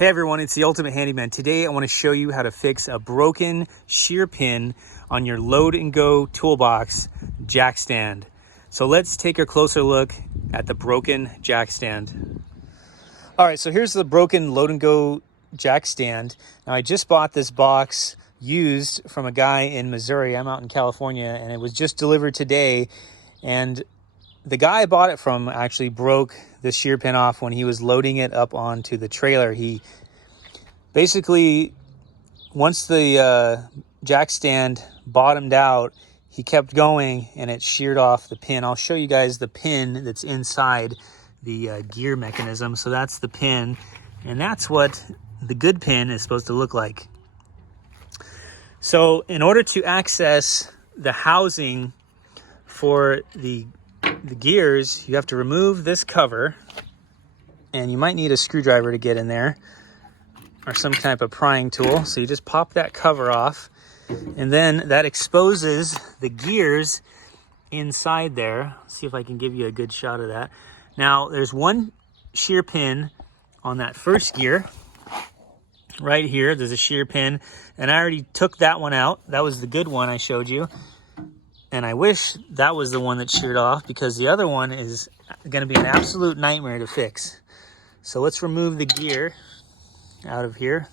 Hey everyone, it's the Ultimate Handyman. Today I want to show you how to fix a broken shear pin on your load and go toolbox jack stand. So let's take a closer look at the broken jack stand. All right, so here's the broken load and go jack stand. Now I just bought this box used from a guy in Missouri. I'm out in California and it was just delivered today. And the guy I bought it from actually broke the shear pin off when he was loading it up onto the trailer. He basically, once the jack stand bottomed out, he kept going and it sheared off the pin. I'll show you guys the pin that's inside the gear mechanism. So that's the pin, and that's what the good pin is supposed to look like. So in order to access the housing for the gears, you have to remove this cover, and you might need a screwdriver to get in there or some type of prying tool. So you just pop that cover off, and then that exposes the gears inside there. Let's see if I can give you a good shot of that. Now there's one shear pin on that first gear right here. There's a shear pin, and I already took that one out. That was the good one I showed you. And I wish that was the one that sheared off, because the other one is going to be an absolute nightmare to fix. So let's remove the gear out of here.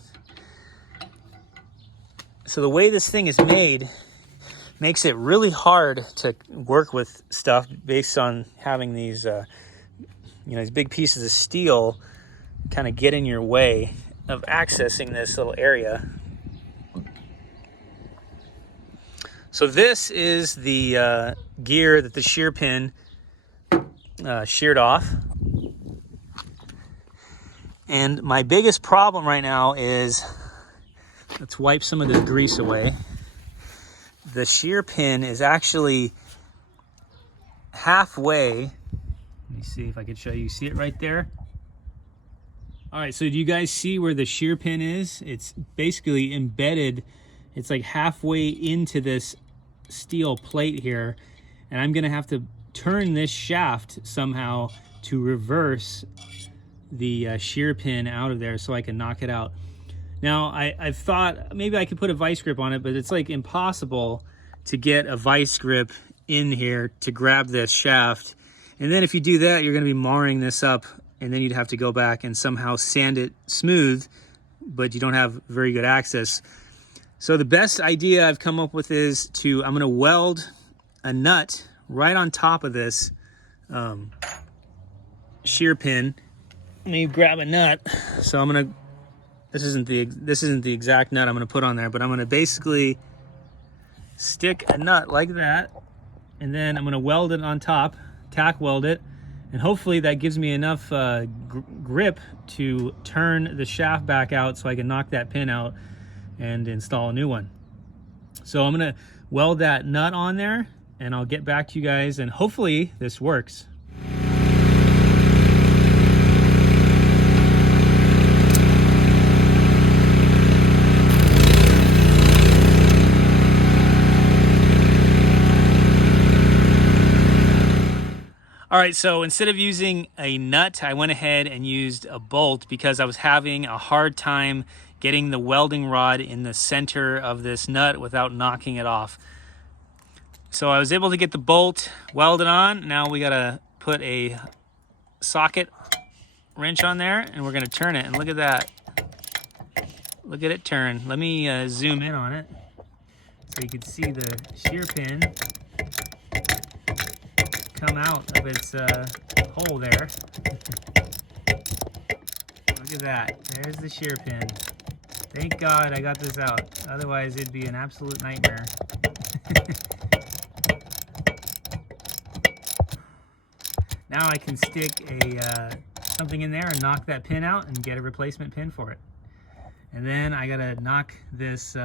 So the way this thing is made makes it really hard to work with stuff based on having these, these big pieces of steel kind of get in your way of accessing this little area. So this is the gear that the shear pin sheared off. And my biggest problem right now is, let's wipe some of this grease away. The shear pin is actually halfway. Let me see if I can show you. See it right there? All right, so do you guys see where the shear pin is? It's basically embedded. It's like halfway into this steel plate here, and I'm gonna have to turn this shaft somehow to reverse the shear pin out of there so I can knock it out. Now I've thought maybe I could put a vice grip on it, but it's like impossible to get a vice grip in here to grab this shaft. And then if you do that, you're gonna be marring this up, and then you'd have to go back and somehow sand it smooth, but you don't have very good access. So the best idea I've come up with is I'm gonna weld a nut right on top of this shear pin. Let me grab a nut. So this isn't the exact nut I'm gonna put on there, but I'm gonna basically stick a nut like that, and then I'm gonna weld it on top, tack weld it, and hopefully that gives me enough grip to turn the shaft back out so I can knock that pin out and install a new one. So I'm gonna weld that nut on there, and I'll get back to you guys, and hopefully this works. All right, so instead of using a nut, I went ahead and used a bolt because I was having a hard time getting the welding rod in the center of this nut without knocking it off. So I was able to get the bolt welded on. Now we gotta put a socket wrench on there, and we're gonna turn it, and look at that. Look at it turn. Let me zoom in on it so you can see the shear pin come out of its hole there. Look at that. There's the shear pin. Thank God I got this out. Otherwise, it'd be an absolute nightmare. Now I can stick something in there and knock that pin out and get a replacement pin for it. And then I gotta knock this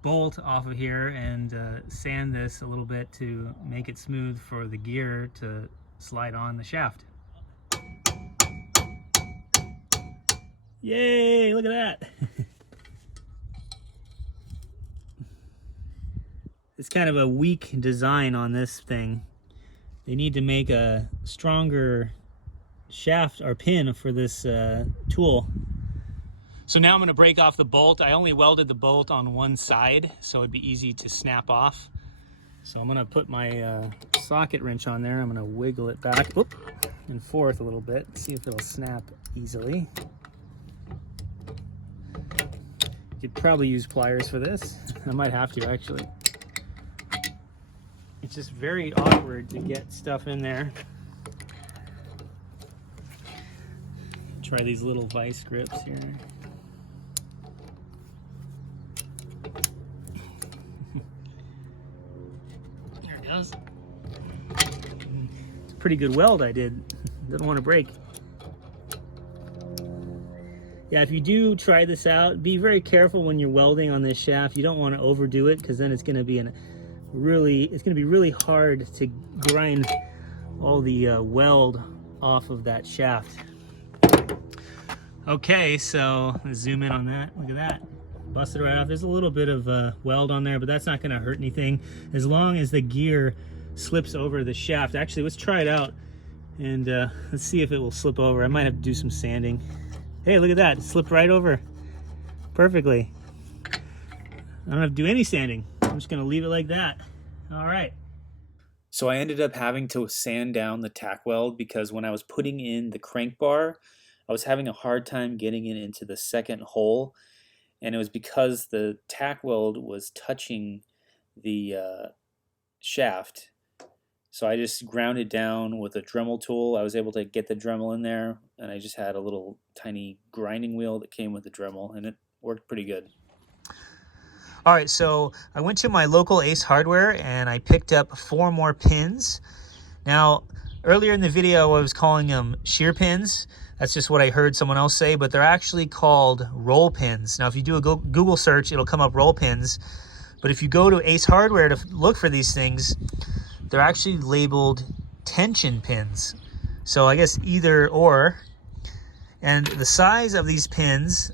bolt off of here and sand this a little bit to make it smooth for the gear to slide on the shaft. Yay, look at that. It's kind of a weak design on this thing. They need to make a stronger shaft or pin for this tool. So now I'm going to break off the bolt. I only welded the bolt on one side, so it'd be easy to snap off. So I'm going to put my socket wrench on there. I'm going to wiggle it back and forth a little bit, see if it'll snap easily. You could probably use pliers for this. I might have to, actually. It's just very awkward to get stuff in there. Try these little vice grips here. There it goes. It's a pretty good weld I did. Didn't want to break. Yeah, if you do try this out, be very careful when you're welding on this shaft. You don't want to overdo it, because then it's going to be really hard to grind all the weld off of that shaft. Okay, so let's zoom in on that. Look at that. Busted right off. There's a little bit of weld on there, but that's not going to hurt anything as long as the gear slips over the shaft. Actually, let's try it out and let's see if it will slip over. I might have to do some sanding. Hey, look at that. It slipped right over perfectly. I don't have to do any sanding. I'm just going to leave it like that. All right. So I ended up having to sand down the tack weld because when I was putting in the crank bar, I was having a hard time getting it into the second hole. And it was because the tack weld was touching the shaft. So I just ground it down with a Dremel tool. I was able to get the Dremel in there, and I just had a little tiny grinding wheel that came with the Dremel, and it worked pretty good. All right, so I went to my local Ace Hardware, and I picked up 4 more pins. Now, earlier in the video, I was calling them shear pins. That's just what I heard someone else say, but they're actually called roll pins. Now, if you do a Google search, it'll come up roll pins. But if you go to Ace Hardware to look for these things, they're actually labeled tension pins. So I guess either or. And the size of these pins,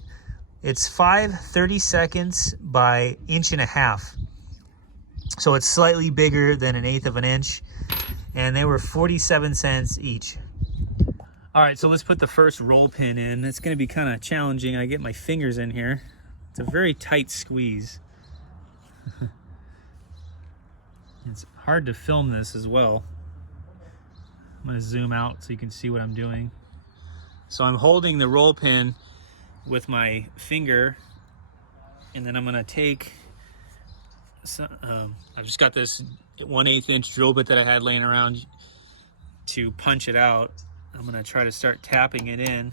it's 5/32 by 1.5 inches. So it's slightly bigger than 1/8 of an inch. And they were 47 cents each. All right, so let's put the first roll pin in. It's going to be kind of challenging. I get my fingers in here. It's a very tight squeeze. It's hard to film this as well. I'm going to zoom out so you can see what I'm doing. So I'm holding the roll pin with my finger, and then I'm going to take, I've just got this 1/8 inch drill bit that I had laying around to punch it out. I'm going to try to start tapping it in.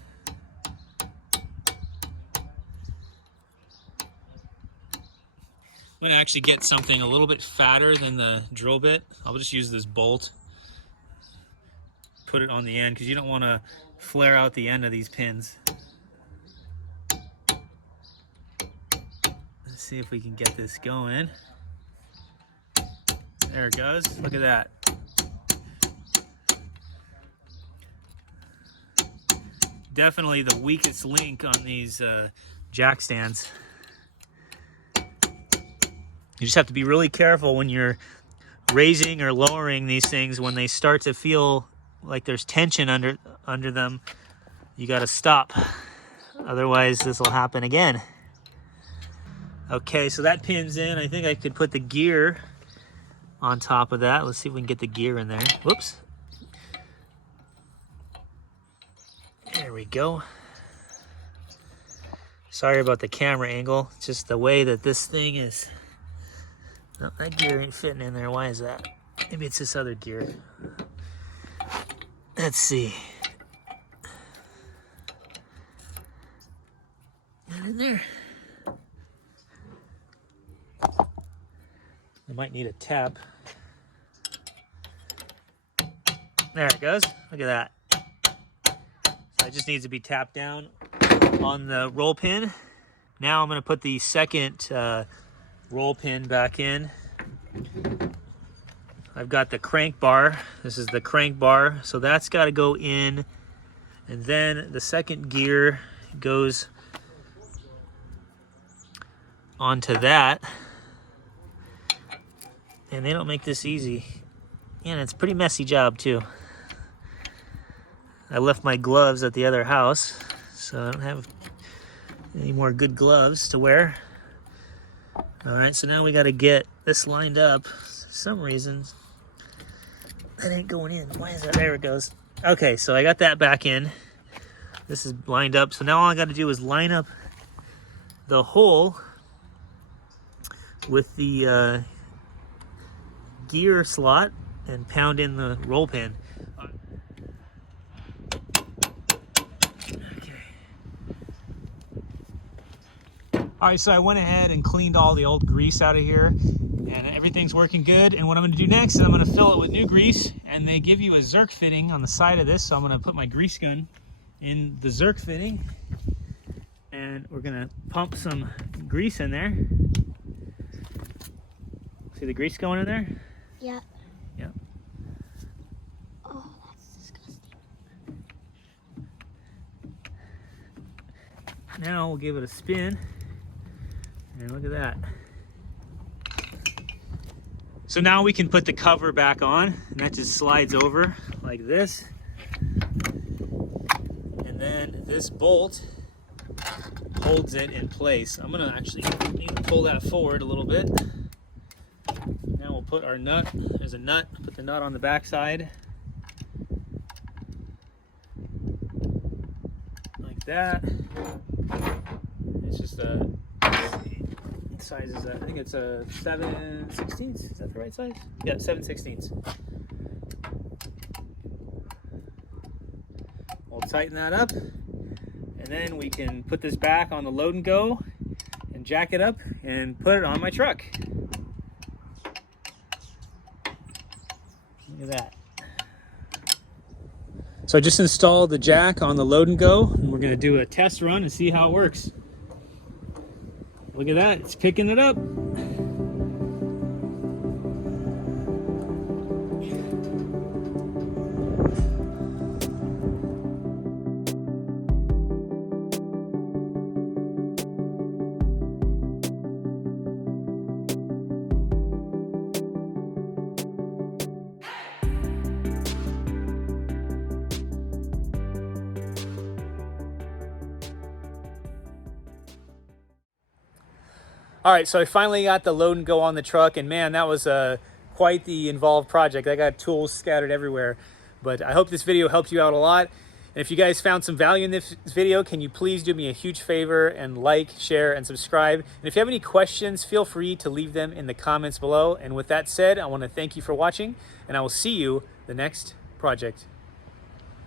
I'm going to actually get something a little bit fatter than the drill bit. I'll just use this bolt. Put it on the end because you don't want to flare out the end of these pins. Let's see if we can get this going. There it goes. Look at that. Definitely the weakest link on these jack stands. You just have to be really careful when you're raising or lowering these things. When they start to feel like there's tension under them, you got to stop. Otherwise, this will happen again. Okay, so that pin's in. I think I could put the gear on top of that. Let's see if we can get the gear in there. Whoops. There we go. Sorry about the camera angle. It's just the way that this thing is. No, that gear ain't fitting in there. Why is that? Maybe it's this other gear. Let's see. Not in there. I might need a tap. There it goes. Look at that. So it just needs to be tapped down on the roll pin. Now I'm going to put the second roll pin back in. I've got the crank bar. This is the crank bar. So that's got to go in. And then the second gear goes onto that. And they don't make this easy. And it's a pretty messy job too. I left my gloves at the other house, so I don't have Any more good gloves to wear. All right, so now we got to get this lined up. For some reason, that ain't going in. Why is that? There it goes. Okay, so I got that back in. This is lined up. So now all I got to do is line up the hole with the gear slot and pound in the roll pin. All right, so I went ahead and cleaned all the old grease out of here, and everything's working good. And what I'm gonna do next is I'm gonna fill it with new grease, and they give you a Zerk fitting on the side of this. So I'm gonna put my grease gun in the Zerk fitting, and we're gonna pump some grease in there. See the grease going in there? Yeah. Yeah. Oh, that's disgusting. Now we'll give it a spin. And look at that. So now we can put the cover back on, and that just slides over like this. And then this bolt holds it in place. I'm gonna actually need to pull that forward a little bit. Now we'll put our nut. There's a nut. Put the nut on the back side. Like that. It's just a size is that? I think it's a 7/16. Is that the right size? Yeah, 7/16. We'll tighten that up, and then we can put this back on the load and go and jack it up and put it on my truck. Look at that. So I just installed the jack on the load and go, and we're going to do a test run and see how it works. Look at that, it's picking it up. All right, so I finally got the load and go on the truck, and man, that was quite the involved project. I got tools scattered everywhere, but I hope this video helped you out a lot. And if you guys found some value in this video, can you please do me a huge favor and like, share, and subscribe? And if you have any questions, feel free to leave them in the comments below. And with that said, I want to thank you for watching, and I will see you the next project.